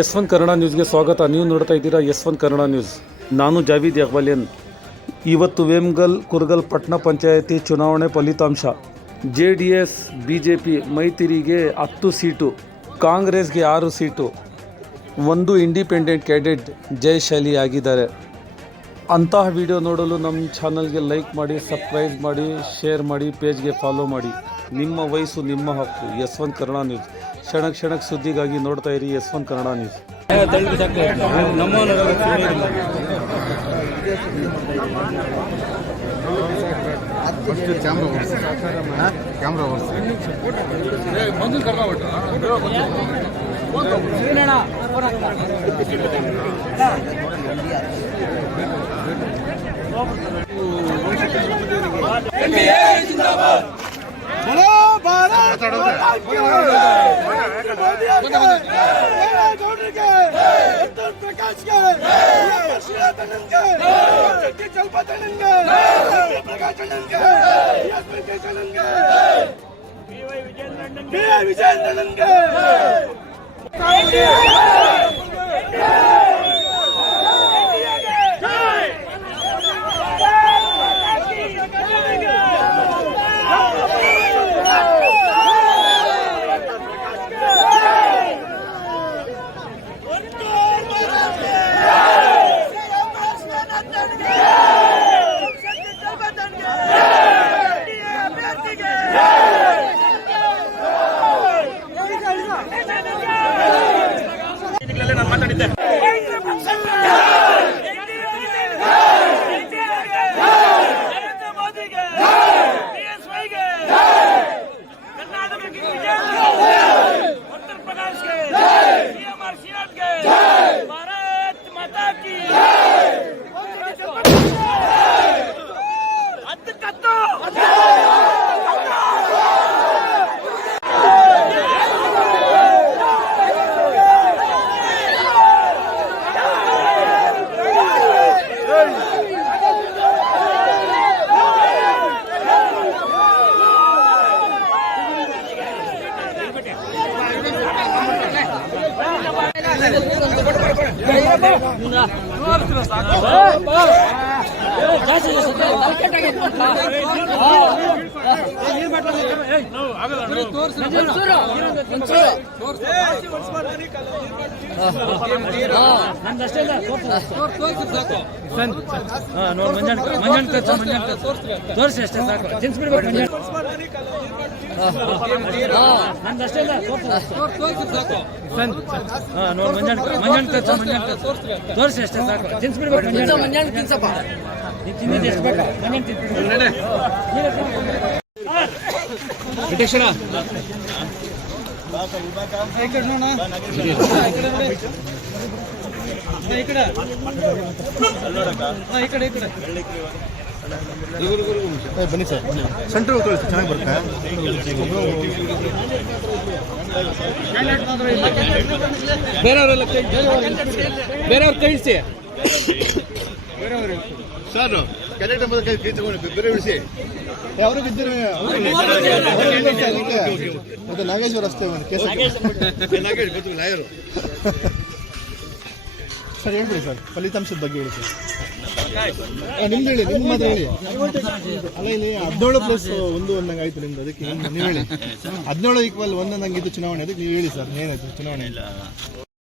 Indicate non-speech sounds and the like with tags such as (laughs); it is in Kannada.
ಎಸ್ ಒನ್ ಕನ್ನಡ ನ್ಯೂಸ್ಗೆ ಸ್ವಾಗತ. ನೀವು ನೋಡ್ತಾ ಇದ್ದೀರಾ ಎಸ್ ಒನ್ ಕನ್ನಡ ನ್ಯೂಸ್. ನಾನು ಜಾವೀದ್ ಅಕ್ಬಲಿಯನ್ ಇವತ್ತು ವೇಮ್ಗಲ್, ಕುರ್ಗಲ್ ಪಟ್ಟಣ ಪಂಚಾಯತಿ ಚುನಾವಣೆ ಫಲಿತಾಂಶ. J D S B J P ಮೈತ್ರಿಗೆ ಹತ್ತು ಸೀಟು, ಕಾಂಗ್ರೆಸ್ಗೆ ಆರು ಸೀಟು. ಒಂದು ಇಂಡಿಪೆಂಡೆಂಟ್ ಕ್ಯಾಂಡಿಡೇಟ್ ಜಯಶಾಲಿ ಆಗಿದ್ದಾರೆ ಅಂತಹ ವಿಡಿಯೋ ನೋಡಲು ನಮ್ಮ ಚಾನಲ್ಗೆ ಲೈಕ್ ಮಾಡಿ ಸಬ್ಸ್ಕ್ರೈಬ್ ಮಾಡಿ ಶೇರ್ ಮಾಡಿ ಪೇಜ್ಗೆ ಫಾಲೋ ಮಾಡಿ. ನಿಮ್ಮ ವಯಸ್ಸು ನಿಮ್ಮ ಹಕ್ಕು. ಎಸ್ ಒನ್ ಕನ್ನಡ ನ್ಯೂಸ್ ಕ್ಷಣ ಕ್ಷಣಕ್ಕೆ ಸುದ್ದಿಗಾಗಿ ನೋಡ್ತಾ ಇರಿ S one Kannada news camera ಓಡಿಸಿ ಕ್ಯಾಮ್ರಾ ತೋರಿಸಿ ಅಷ್ಟೇ ಸಾಕು. ತಿನ್ಸ್ಬಿಡ್ಬೇಕು ಮಂಜಾನ ನಂದಷ್ಟೇ ಹಾ ನೋಡಿ ಮಂಜಾನ ಮಂಜಾನ ತೋರ್ಸು ಮಂಜಾನ ತೋರಿಸಿ. ಅಷ್ಟೇ ಸಾಕು. ತಿನ್ಸ್ಬಿಡ್ಬೇಕು ಮಂಜಾನ ಮಂಜಾನ ತಿನ್ಸಪ್ಪ. ಎಷ್ಟು ಬೇಕಾ? ತಿನ್ಸ್ಬಿಡ್ಬೇಕು ಏ, ಬನ್ನಿ ಸರ್. ಸೆಂಟ್ರ್ ಕಳಿಸಿ ಚೆನ್ನಾಗಿ ಬರುತ್ತೆ. ಬೇರೆಯವರೆಲ್ಲ ಬೇರೆಯವ್ರು ಕಳಿಸಿ ಬೇರೆಯವರು ಸರ್ ಕ್ಯಾರೆಟ್ ಮೊದಲು ಕೈ ಕೈ ತಗೊಂಡು ಬೇರೆ ಬಿಡಿಸಿ ಅವರು ಬಿದ್ದಿರೋ ಮತ್ತೆ ನಾಗೇಶ್ವರ ಅಷ್ಟೇ ಒಂದು ಕೇಸ್ ನಾಗೇಶ್ ಗೊತ್ತಿಲ್ಲ ಲಾಯರು (laughs) ಸರ್, ಹೇಳ್ಬಿಡಿ ಸರ್. ಫಲಿತಾಂಶದ ಬಗ್ಗೆ ಹೇಳಿ ಸರ್. ನಿಮ್ದು ಹೇಳಿ ನಿಮ್ಮ ಮಾತ್ರ ಹೇಳಿ. ಅಲ್ಲ, ಇಲ್ಲಿ ಹದಿನೇಳು ಪ್ಲಸ್ ಒಂದು ಒಂದಂಗೆ ಆಯ್ತು ನಿಮ್ದು, ಅದಕ್ಕೆ ನೀವು ಹೇಳಿ. ಹದಿನೇಳು ಈಕ್ವಲ್ ಒಂದು ಇದು ಚುನಾವಣೆ, ಅದಕ್ಕೆ ನೀವು ಹೇಳಿ ಸರ್, ಏನಾಯ್ತು ಚುನಾವಣೆ?